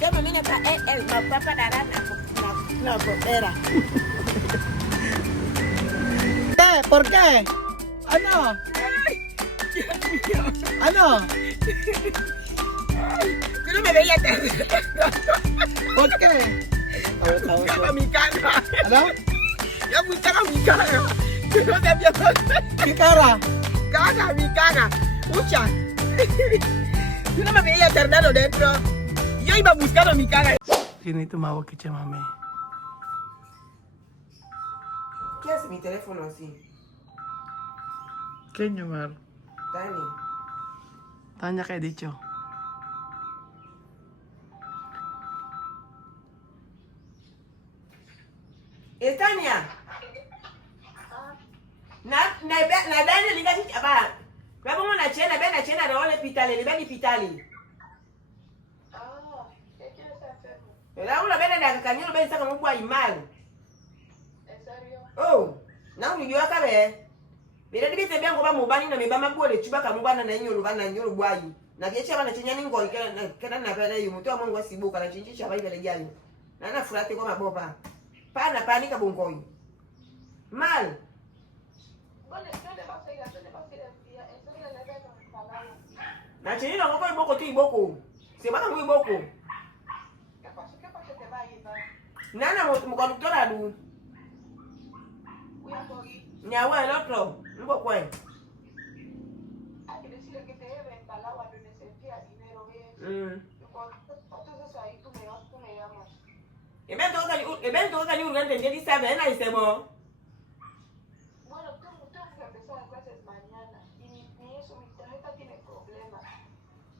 Kama mimi mapapa darana na kopera. ¿Por qué? Ano? Ano? Tú no me veías ¿Por qué? buscaba mi cara. Ano? Yo buscaba mi cara. Tú no te habías ¿Qué cara? cara, mi cara. Escucha. Tú no me veías tardando dentro. Yo iba buscando mi cara. Sino tumawag kay Chamame. ¿Qué hace mi teléfono así? ¿Qué llamar? Dani. Tanya kay dicho. Estania. Na Dani ligasi aba. Kwa bomo na chena na wale pitali, libani pitali. La una bena da kanyolo bena saka mubwa imali. ¿En serio? Oh, na unijua kabe. Bira dibite byango ba mubani na mebama gole chubaka mubana na nyolo bana nyolo bwayi. Na kecha bana chinya ningo kana na pele yu mutu amongo sibuka na chinchisha ba ibele jayo. Na na furate kwa mabopa. Pana panika bongoyi. Mal. Bueno, ¿qué le vas a ir a hacer? ¿Le vas a ir a enviar? ¿En serio le ves con el palabra? Na chinino ngoko iboko tu iboko. Se bana mu iboko. ¿Qué pasa? ¿Qué pasa que va a ir? Nana mkondutora du. Voy a morir. Nyawe lotro. Mbo kwen. Hay que decirle que te debe en palabra, no necesita dinero, ¿ves? Entonces ahí tú me llamas. Evento ka yuru ngende ndi sabe na isebo. Bueno, tengo que empezar las clases mañana. Y ni eso, mi tarjeta tiene problemas.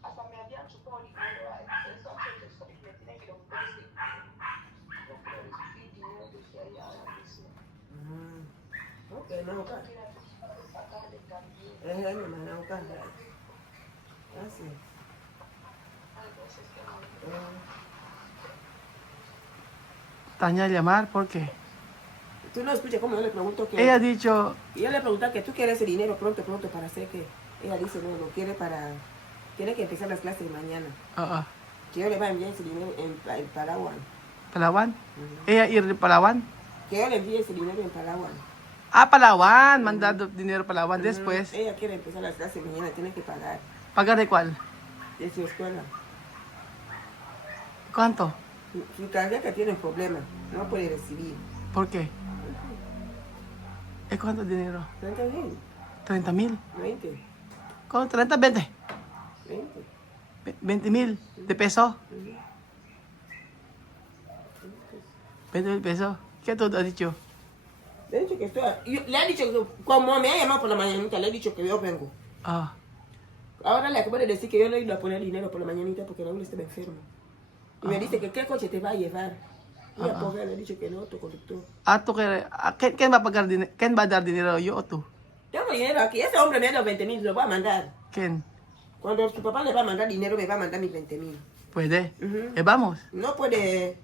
Hasta me habían chupado dinero. Eso me tiene que ofrecer. No quiero recibir dinero desde allá ahora mismo. Okay, no ka. Quiero sacarle también. Mi mana ka. Así. Hay veces que no. Tanya llamar, ¿por qué? Tú no escuchas cómo yo le pregunto que... Ella ha dicho, Y yo le pregunto que tú quieres ese dinero pronto para hacer que... Ella dice, no, lo quiere para... Tiene que empezar las clases mañana. Que yo le va a enviar ese dinero en Palawan. Palawan. Ella ir de Palawan. Que yo le envíe ese dinero en Palawan. Ah, Palawan. Mandado dinero Palawan. Después, Ella quiere empezar las clases mañana, tiene que pagar ¿pagar de cuál? de su escuela. ¿Cuánto? Su tarjeta tiene un problema, no puede recibir. ¿Por qué? ¿Es cuánto dinero? 30,000, 30,000. 20, ¿Cuánto? 30, 20. 20. 20,000 de pesos. 20,000 pesos. ¿Qué tú has dicho? Le he dicho que estoy... Le ha dicho que como me ha llamado por la mañanita, le he dicho que yo vengo. Ah, Ahora le acabo de decir que yo le iba a poner dinero por la mañanita porque Raúl estaba enfermo. Y me dice que qué coche te va a llevar. Y a pobre le he dicho que no, tu conductor. tú quieres. ¿Quién va a pagar dinero? ¿Quién va a dar dinero? ¿Yo o tú? Tengo dinero aquí. Ese hombre me ha dado 20,000, lo voy a mandar. ¿Quién? Cuando su papá le va a mandar dinero, me va a mandar mis 20,000. ¿Puede? Ujú. Vamos. No puede...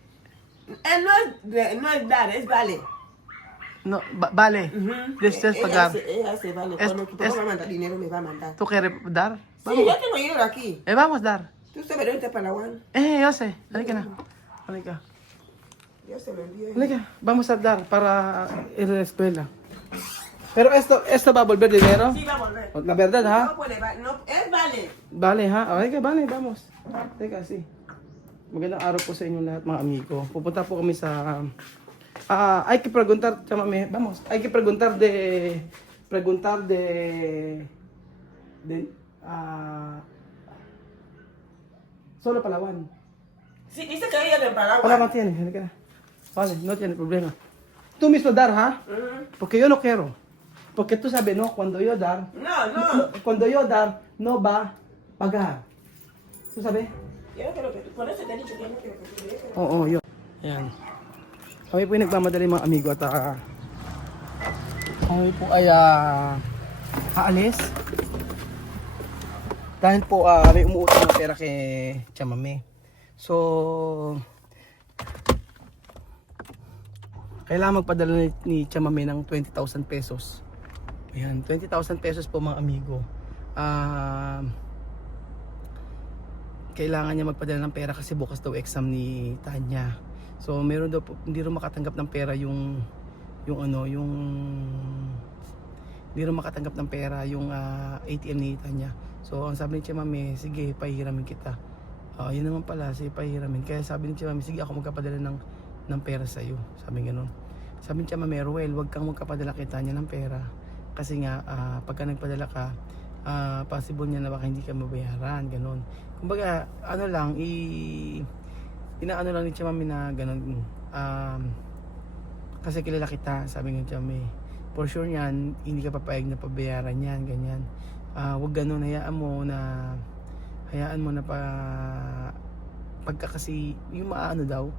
no es dar, es vale. No, vale. Ujú. Después Ella pagar. hace vale. Cuando tu papá me manda dinero, me va a mandar. ¿Tú quieres dar? Sí, Vamos. yo tengo dinero aquí. Vamos a dar. Tú sabes dónde está Palawan. Yo sé. Halika. Yo se lo envío. Halika. Vamos a dar para ir a la escuela. Pero esto va a volver dinero. Sí, va a volver. La verdad, ¿ha? No puede, no, es vale. Vale, ha? Halika, vale, vamos. Teka, si. Magandang araw po sa inyo lahat, mga amigo. Pupunta po kami sa... hay que preguntar, chamame, vamos. Hay que preguntar de... Solo Palawan. Sí, dice que ella de Palawan. Palawan tiene, halika. Vale, no tiene problema. Tú mismo dar, ¿ha? Porque yo no quiero. Porque tú sabes, ¿no? Cuando yo dar... Cuando yo dar, no va a pagar. ¿Tú sabes? Yo no quiero que tú, por eso te he dicho que no quiero que tú le des. Oo, yun. Ayan. Kami po yung nagmamadali mga amigo at kami po ay aalis. Dahil po may umuutang na pera kay Chamame. So, kailangan magpadala ni Chamame ng 20,000 pesos. Ayan, 20,000 pesos po mga amigo. kailangan niya magpadala ng pera kasi bukas daw exam ni Tanya. So meron daw hindi rin makatanggap ng pera yung hindi rin makatanggap ng pera yung ATM ni Tanya. So ang sabi ni Tia Mami, sige pahiramin kita. Yun naman pala, sige pahiramin. Kaya sabi ni Tia Mami, sige ako magkapadala ng pera sa iyo. Sabi ganoon. Sabi ni Tia Mami, Ruel, wag kang magkapadala kay Tanya ng pera kasi nga pagka nagpadala ka, possible niya na baka hindi ka mabayaran, ganoon. Kumbaga, ano lang, inaano lang ni Tia Mami na ganoon, kasi kilala kita, sabi ng Tia Mami, for sure yan, hindi ka papayag na pabayaran yan, ganyan. Wag ganoon, hayaan mo na pagka kasi, yung maano daw,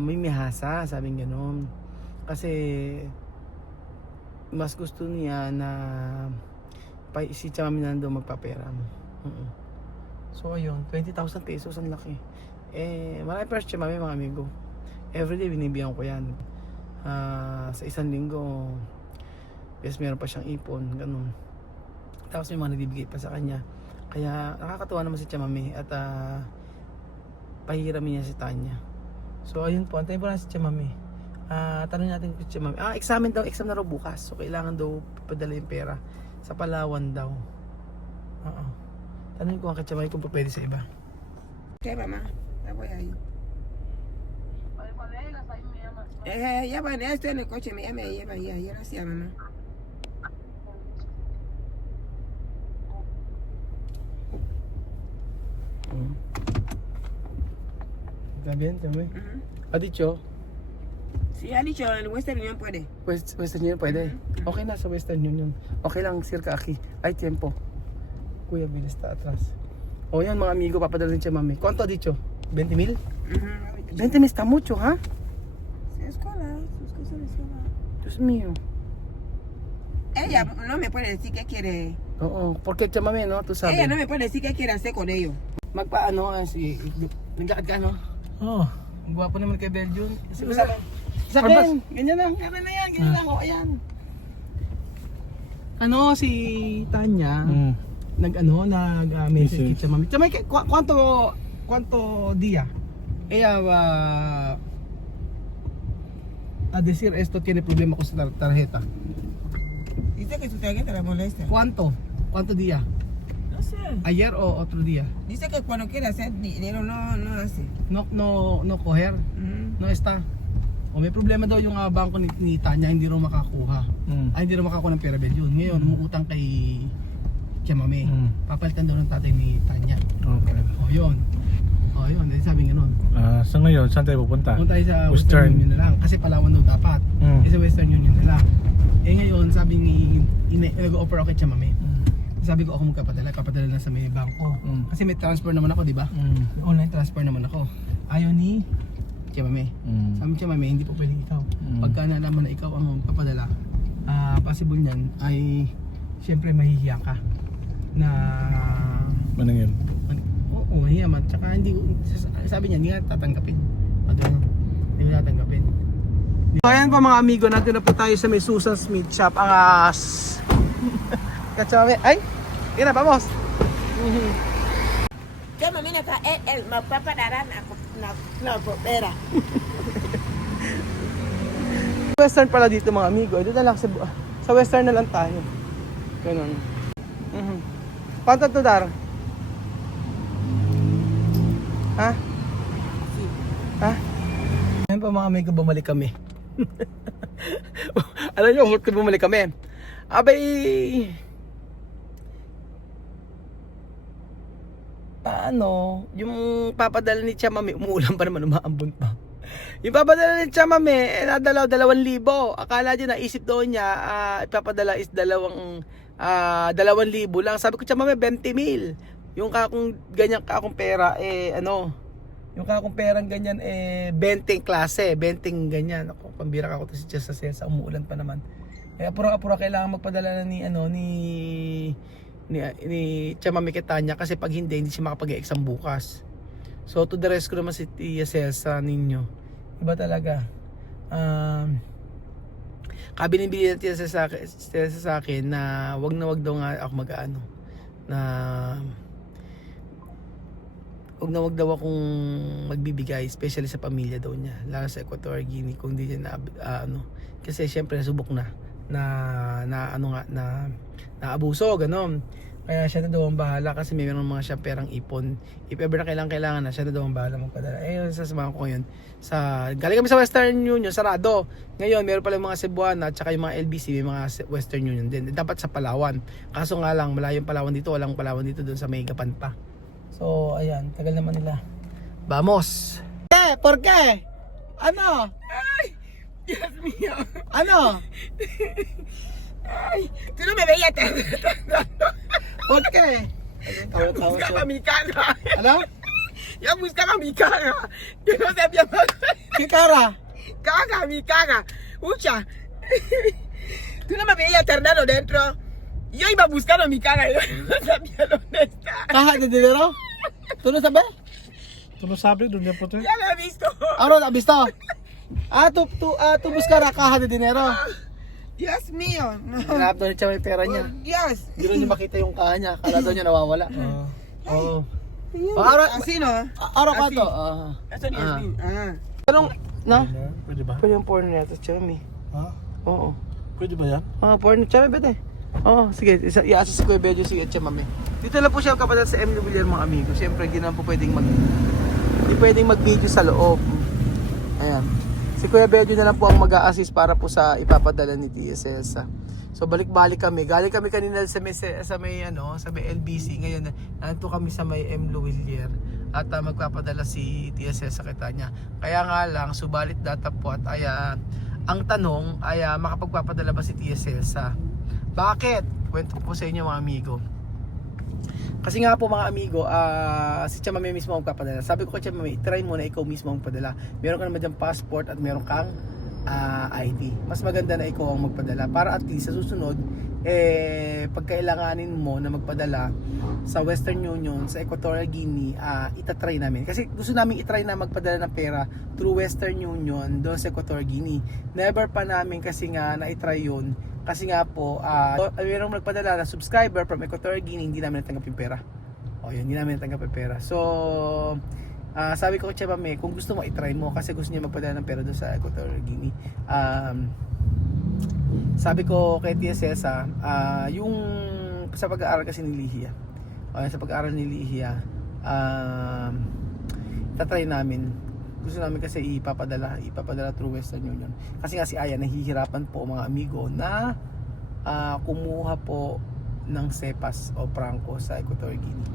may mihasa, sabi ganoon. Kasi, mas gusto niya na si Tia Mami na doon magpapera mo. So ayun, 20,000 pesos ang laki. Marami pa Tia Mami mga amigo. Everyday binibigyan ko yan. Sa isang linggo, yes, meron pa siyang ipon, ganun. Tapos may mga nagbibigay pa sa kanya. Kaya nakakatuwa naman si Tia Mami at pahiramin niya si Tanya. So ayun po, antayin po na si Tia Mami. Tanong natin kay Tia Mami. Exam na raw bukas. So kailangan daw padala yung pera sa Palawan daw. Tanong ko kay Tia Mami kung pwede sa iba. Okay, mama. Voy ahí. Ya van, ya estoy en el coche, ya me lleva ya, gracias, mamá. ¿Está bien, Tia Mami? ¿Ha dicho? Sí, ha dicho, el Western Union puede. Western Union pwede? Okay na sa Western Union. Okay lang, circa aquí. Hay tiempo. Kuya Bill está atrás. O yan mga amigo, papadala ni Tia Mami. ¿Cuánto ha dicho? ¿20,000? 20,000 está mucho, ¿ha? Escuela, sus cosas de escuela. Dios mío. Ella no me puede decir qué quiere. Oo, porque Tia Mami, no? Tú sabes. Ella no me puede decir qué quiere hacer con ellos. Magpaano, naglakad ka, no? Oo. Ang gwapo naman kay Belgium. Sa akin, ganyan lang. Ganyan na yan, ganyan lang. O, ayan. Ano, si Tanya, nag-message kay Tia Mami. Tia Mami, ¿cuánto día? Ella va a decir esto tiene problema con su tarjeta. Dice que su tarjeta la molesta. ¿Cuánto día? No sé. ¿Ayer o otro día? Dice que cuando quiere hacer dinero no hace. No coger? No está. O may problema daw yung bangko ni Tanya, hindi raw makakuha. Hindi raw makakuha ng pera yun. Ngayon, umuutang kay Tia Mami. Papalitan daw ng tatay ni Tanya. Okay. O yun. Dahil sabi nga nun. Sa ngayon, saan tayo pupunta? Punta tayo sa Western Union na lang. Kasi Palawan daw dapat. Sa Western Union na lang. Ngayon, sabi nag-offer ako kay Tia Mami. Sabi ko ako papadala na sa may bangko. Kasi may transfer naman ako, di ba? Online transfer naman ako. Ayaw ni Tia Mami. Sabi ni Tia Mami, hindi po pwede ikaw. Pagka nalaman na ikaw ang magpapadala, possible niyan ay siyempre mahihiya ka na Manangin. Oo, mahihiya man. Tsaka hindi, sabi niya, hindi nga tatanggapin. Hindi nga tatanggapin. So ayan po mga amigo, natin na po tayo sa may Susan Smith Shop. Ang Kacami, ay! Kira, vamos! Tia Mami magpapadala na pera. Western pala dito mga amigo. Dito na lang sa Western na lang tayo. Ganun. Quanto to dar? Ha? Ayan pa mga amigo, bumalik kami. Alam nyo, bakit bumalik kami? Abay, paano, yung papadala ni Tia Mami, umuulan pa naman, umaambon pa. Yung papadala ni Tia Mami, nadalaw 2,000. Akala niya, naisip doon niya, ipapadala is 2,000 lang. Sabi ko, Tia Mami, 20,000. Yung kakong ganyan kakong pera, yung kakong perang ganyan, 20 klase, 20 ganyan. Ako, pambira ka ko to si Tia sa sales, umuulan pa naman. Kaya apura kailangan magpadala na ni Tia Mami kay Tanya kasi pag hindi siya makapag-exam bukas. So to the rest ko naman si Tia Celsa ninyo. Iba talaga. Kabinibili na Tia Celsa sa akin na wag daw nga ako mag-ano na wag daw akong magbibigay, especially sa pamilya daw niya, lalo sa Equatorial Guinea, kung di niya kasi syempre nasubok na abuso, gano'n. Kaya siya na daw ang bahala kasi may meron mga siya perang ipon. If ever na kailangan na, siya na daw ang bahala magpadala. Yun, sasamahan ko ngayon. Galing kami sa Western Union, sarado. Ngayon, meron pala yung mga Cebuana at saka yung mga LBC, may mga Western Union din. Dapat sa Palawan. Kaso nga lang, malayo yung Palawan dito, walang Palawan dito doon sa may Gapan pa. So, ayan, tagal naman nila. Vamos! ¿Por qué? Ano? Ay, Dios mío. Ano? Ay, tú no me veías ¿Por qué? Buscaba mi cara. Ano? Yo buscaba mi cara. Yo no sabía más. ¿Qué cara? Caga, mi caga. Ucha. Tú no me veías tardado dentro. Yo iba buscando mi cara y yo no sabía dónde está. Caja de dinero? ¿Tú no sabes? Tú no sabes dónde apunté. Ya lo he visto. Ahora, ¿has visto? Tú buscar la caja de dinero. Dios mío. No. Hanap daw niya may pera niya. Por Dios. Hindi daw niya makita yung kaha niya. Kala daw niya nawawala. Oo. Así no. Araw ka Así. to. Eso ni es mío. Ah. Anong, no? Pwede ba? Pwede yung porn niya. Ito, Chami. Ha? Oo. Pwede ba yan? Porn. Chami, pwede. Oo, sige. I-aso si Kuya Bejo, sige, Chami. Dito lang po siya kapatid sa M. Villar, mga amigo. Siyempre, hindi naman po pwedeng mag-video sa loob. Ayan. Si Kuya Bejo na lang po ang mag-a-assist para po sa ipapadala ni TSS. So balik-balik kami. Galing kami kanina sa may LBC. Ngayon nandito kami sa may M. Villar at magpapadala si TSS sa kita niya. Kaya nga lang subalit data po at ang tanong ay makapagpapadala ba si TSS? Bakit? Kwento po sa inyo mga amigo. Kasi nga po mga amigo, si Chamame mismo ang magpapadala. Sabi ko kay Chamame, try mo na ikaw mismo ang magpadala. Meron ka naman dyan passport at meron kang ID. Mas maganda na ikaw ang magpadala para at least sa susunod, pagkailanganin mo na magpadala sa Western Union, sa Equatorial Guinea, itatry namin. Kasi gusto namin itry na magpadala ng pera through Western Union doon sa Equatorial Guinea. Never pa namin kasi nga na-itry yun. Kasi nga po, mayroong magpadala na subscriber from Equatorial Guinea, hindi namin natanggap yung pera. O yun, hindi namin natanggap yung pera. So, sabi ko kay Chamame, kung gusto mo, itry mo. Kasi gusto niya magpadala ng pera doon sa Equatorial Guinea. Sabi ko kay TSS, yung sa pag-aaral kasi ni Lihia. Sa pag-aaral ni Lihia, tatry namin. Gusto namin kasi ipapadala through Western Union. Kasi nga si Aya nahihirapan po mga amigo na kumuha po ng sepas o prangko sa Equatorial Guinea.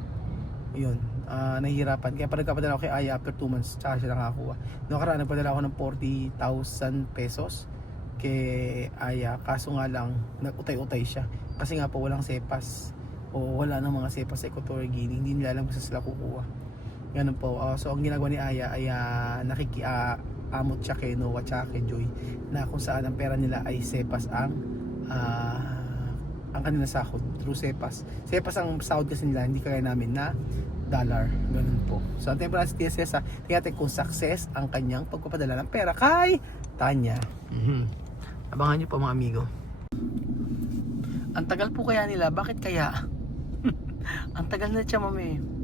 Yun, nahihirapan. Kaya parang nagpapadala ako kay Aya after 2 months, tsaka siya nakakuha. Noong karaan nagpadala ako ng 40,000 pesos kay Aya. Kaso nga lang, nag-utay-utay siya. Kasi nga po walang sepas o wala nang mga sepas sa Equatorial Guinea. Hindi nila alam kung saan sila kukuha. Ganun po. So ang ginagawa ni Aya ay nakikiamot siya kay Noah at kay Joy na kung saan ang pera nila ay sepas ang kanilang sahod through sepas. Sepas ang sahod kasi nila, hindi kaya namin na dollar. Ganun po. So antayin po natin si TSS. Tingnan natin kung success ang kanyang pagpapadala ng pera kay Tanya. Abangan nyo po mga amigo. Ang tagal po kaya nila. Bakit kaya? Ang tagal na siya, mami.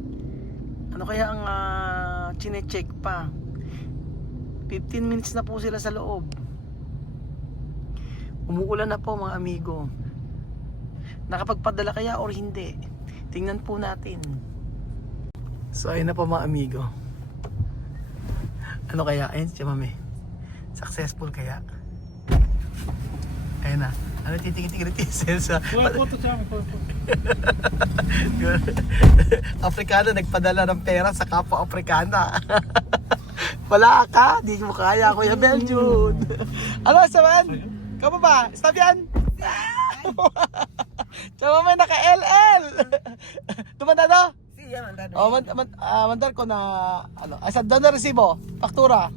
Ano kaya ang chine-check pa? 15 minutes na po sila sa loob. Umuulan na po mga amigo. Nakapagpadala kaya or hindi? Tingnan po natin. So ayun na po mga amigo. Ano kaya? Ayun siya mami. Successful kaya? Ayun na. Ano titingin-tingin ni Sensa? Photo siya, photo. Afrikano nagpadala ng pera sa kapwa Afrikana. Wala ka, di mo kaya Kuya Belgium. Ano saman? Kamu ba? Stop yan? Tsaka may naka-LL. Tumanda. Sí, ya mandaron. Mandar ko na ano, asa doon na resibo, faktura.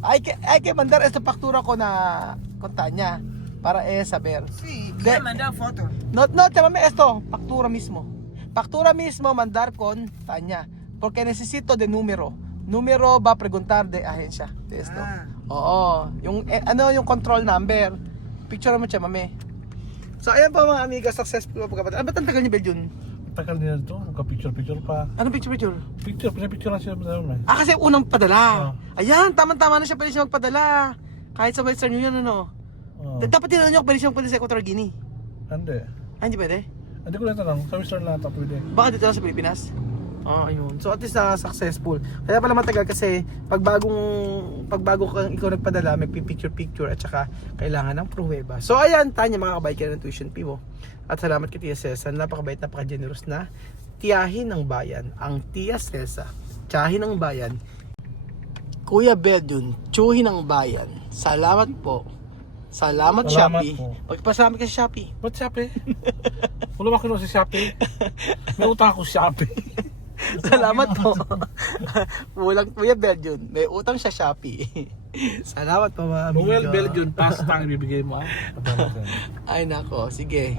Hay que mandar esta faktura ko na Tanya para saber. Sí, De- ya mandaron foto. No, llámame esto, factura mismo. Factura mismo mandar con Tanya. Porque necesito de número. Número va a preguntar de agencia de esto. Oo, yung yung control number. Picture mo siya, mami. So ayan po mga amiga, successful po kapatid. Ba't ang tagal niyo Belgium? tagal nila ito. Magka-picture-picture pa. Anong picture? Pinapicture lang sila madami. Ah, kasi unang padala. Ayan, tama-tama na siya, pwede siya magpadala. Kahit sa Western Union, ano. Dapat tinanong nyo, pwede siya magpadala sa Equatorial Guinea. Hindi. Ah, hindi pwede? Hindi ko lang tanong. Sa Western lang ito pwede. Baka dito lang sa Pilipinas? Ah, ayun. So at least successful. Kaya pala matagal kasi pag bago kang ikaw nagpadala, may picture at saka kailangan ng pruweba. So ayan, Tanya, makakabay ka na ng tuition fee mo. At salamat kay Tia Cesa, napakabait, napaka-generous na tiyahin ng bayan. Ang Tia Cesa, tiyahin ng bayan. Kuya Bedyun, tiyuhin ng bayan. Salamat po. Salamat Shopee. po. Magpasalamat ka sa Shopee. Ba't Shopee? Wala ba kinuha si Shopee? May utang ako sa Shopee. Salamat po. Walang Kuya Bedyun, may utang siya Shopee. Salamat po mga amigo. Well, Belgian, pasta ang ibibigay mo ah. Ay nako, sige.